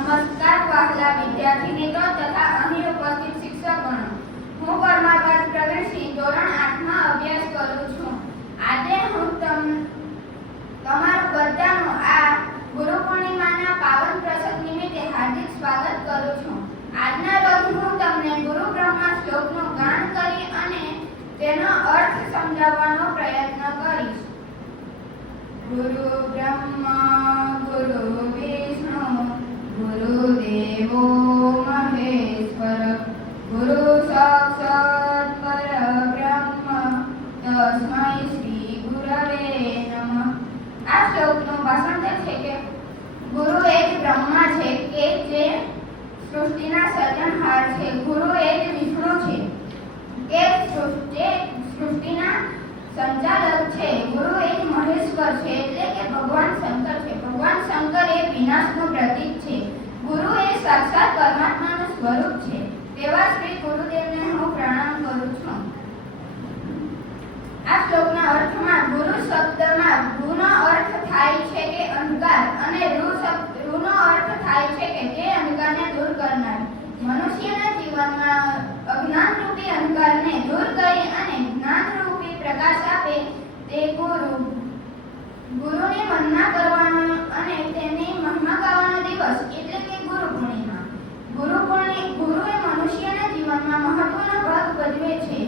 નમસ્કાર વહાલા વિદ્યાર્થી મિત્રો તથા અહીં ઉપસ્થિત શિક્ષકોનો. હું પરમાર પ્રવીણસિંહ ધોરણ 8 માં અભ્યાસ કરું છું. આજે હું તમારું બધાનું આ ગુરુ પૂર્ણિમાના પાવન પ્રસંગ નિમિત્તે હાર્દિક સ્વાગત કરું છું. આજના રોજ હું તમને ગુરુ બ્રહ્મા શ્લોકનું ગાન કરી અને તેનો અર્થ સમજાવવાનો પ્રયત્ન કરીશ. ગુરુ બ્રહ્મા ગુરુ વિષ્ણુ ગુરુદેવો મહેશ્વર ગુરુ સાક્ષાત પરબ્રહ્મ તસ્મૈ શ્રી ગુરવે નમઃ. આ શ્લોકનું ભાષાંતર છે કે ગુરુ એ જ બ્રહ્મા છે કે જે સૃષ્ટિના સર્જનહાર છે. ગુરુ એ જ વિષ્ણુ છે કે જે સૃષ્ટિના સંચાલક છે. ગુરુ એ જ મહેશ્વર છે એટલે કે ભગવાન શંકર છે. ભગવાન શંકર એ વિનાશનું પ્રતીક છે. ગુરુ એ સાક્ષાત પરમાત્માનું સ્વરૂપ છે. તેવા શ્રી ગુરુદેવને હું પ્રણામ કરું છું. આ શ્લોકના અર્થમાં ગુરુ શબ્દમાં ગુનો અર્થ થાય છે કે અહંકાર અને રૂનો અર્થ થાય છે કે જે અહંકારને દૂર કરનાર. મનુષ્યના જીવનમાં અજ્ઞાન રૂપી અહંકારને દૂર કરી અને જ્ઞાન રૂપી પ્રકાશ આપે તે ગુરુ. ગુરુની વંદના કરવાનો અને તેની મહિમા ગાવાનો દિવસ એટલે કે ગુરુ પૂર્ણિમા. ગુરુ એ મનુષ્યના જીવનમાં મહત્વનો ભાગ ભજવે છે.